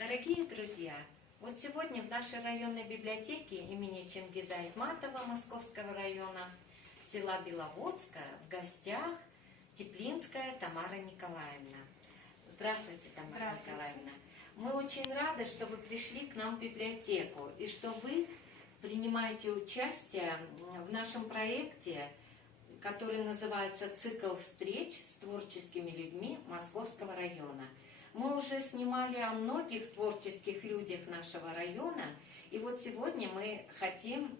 Дорогие друзья, вот сегодня в нашей районной библиотеке имени Чингиза Айтматова Московского района села Беловодская в гостях Теплинская Тамара Николаевна. Здравствуйте, Тамара Николаевна. Мы очень рады, что вы пришли к нам в библиотеку и что вы принимаете участие в нашем проекте, который называется «Цикл встреч с творческими людьми Московского района». Мы уже снимали о многих творческих людях нашего района, и вот сегодня мы хотим,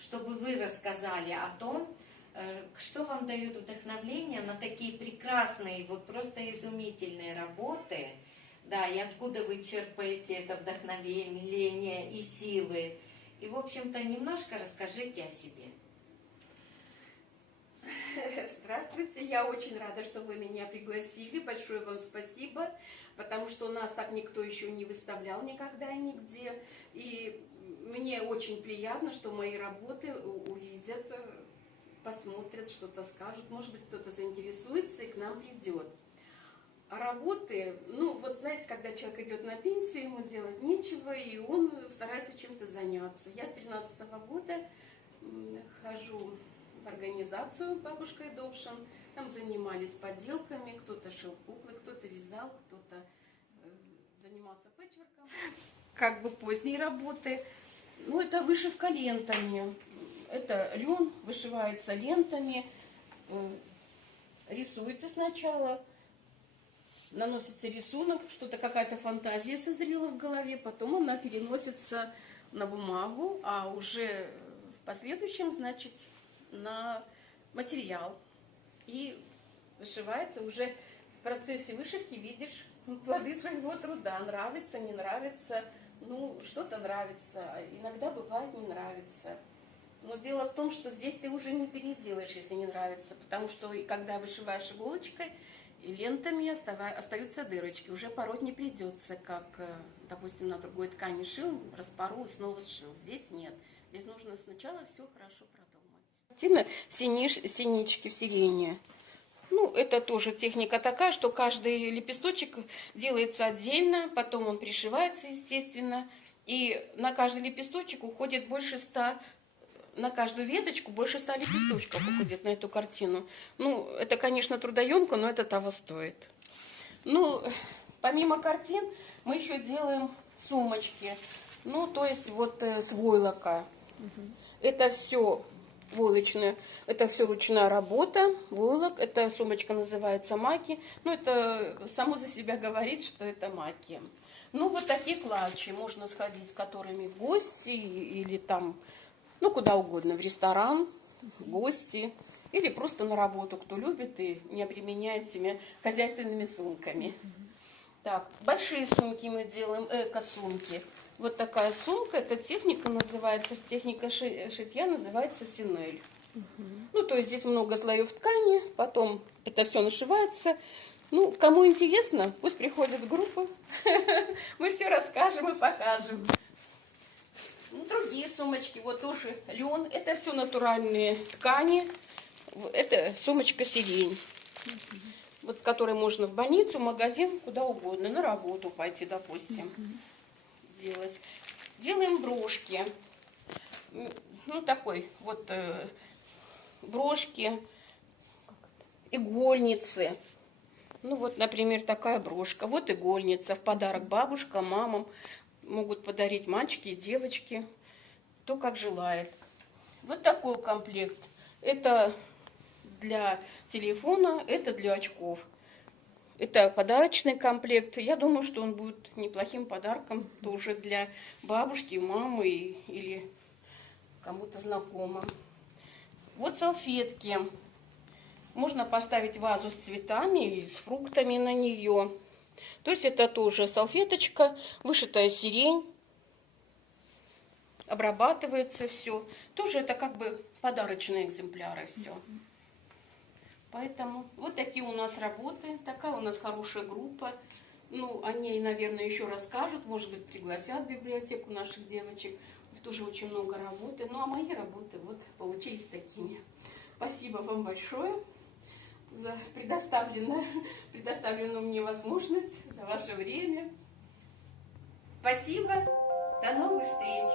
чтобы вы рассказали о том, что вам дает вдохновение на такие прекрасные, вот просто изумительные работы, да, и откуда вы черпаете это вдохновение и силы. И, в общем-то, немножко расскажите о себе. Здравствуйте, я очень рада, что вы меня пригласили. Большое вам спасибо, потому что нас так никто еще не выставлял никогда и нигде. И мне очень приятно, что мои работы увидят, посмотрят, что-то скажут. Может быть, кто-то заинтересуется и к нам придет. А работы, ну вот знаете, когда человек идет на пенсию, ему делать нечего, и он старается чем-то заняться. Я с 13 года хожу в организацию «Бабушка и Добшин». Там занимались поделками, кто-то шил куклы, кто-то вязал, кто-то занимался пэтчворком. Как бы поздние работы. Ну, это вышивка лентами. Это лен, вышивается лентами, рисуется сначала, наносится рисунок, что-то какая-то фантазия созрела в голове, потом она переносится на бумагу, а уже в последующем, значит, на материал. И вышивается уже в процессе вышивки, видишь плоды своего труда. Нравится, не нравится, ну, что-то нравится, иногда бывает не нравится. Но дело в том, что здесь ты уже не переделаешь, если не нравится, потому что когда вышиваешь иголочкой и лентами, остаются дырочки. Уже пороть не придется, как, допустим, на другой ткани шил, распорол и снова сшил. Здесь нет. Здесь нужно сначала все хорошо продумать. Картина «Синички в сирене». Ну, это тоже техника такая, что каждый лепесточек делается отдельно, потом он пришивается, естественно, и на каждый лепесточек уходит больше 100, на каждую веточку больше 100 лепесточков уходит на эту картину. Ну, это, конечно, трудоемко, но это того стоит. Ну, помимо картин мы еще делаем сумочки, ну, то есть вот с войлока. Это все войлочная, это все ручная работа, войлок, эта сумочка называется маки, ну это само за себя говорит, что это маки. Ну вот такие клатчи, можно сходить с которыми в гости или там, ну куда угодно, в ресторан, в гости или просто на работу, кто любит и не обременяет себя хозяйственными сумками. Так, большие сумки мы делаем, эко-сумки. Вот такая сумка, эта техника называется, техника шитья называется синель. Ну, то есть здесь много слоев ткани, потом это все нашивается. Ну, кому интересно, пусть приходят в группу, мы все расскажем и покажем. Другие сумочки, вот тоже лен, это все натуральные ткани, это сумочка сирень. Вот в которой можно в больницу, в магазин, куда угодно, на работу пойти, допустим, делать. Делаем брошки. Ну, такой вот брошки, игольницы. Ну, вот, например, такая брошка. Вот игольница в подарок бабушкам, мамам. Могут подарить мальчики и девочки, кто как желает. Вот такой комплект. Это для телефона, это для очков. Это подарочный комплект. Я думаю, что он будет неплохим подарком тоже для бабушки, мамы или кому-то знакомым. Вот салфетки. Можно поставить вазу с цветами и с фруктами на нее. То есть это тоже салфеточка, вышитая сирень. Обрабатывается все. Тоже это как бы подарочные экземпляры все. Поэтому вот такие у нас работы, такая у нас хорошая группа. Ну, о ней, наверное, еще расскажут, может быть, пригласят в библиотеку наших девочек. У них тоже очень много работы. Ну, а мои работы вот получились такими. Спасибо вам большое за предоставленную мне возможность, за ваше время. Спасибо. До новых встреч.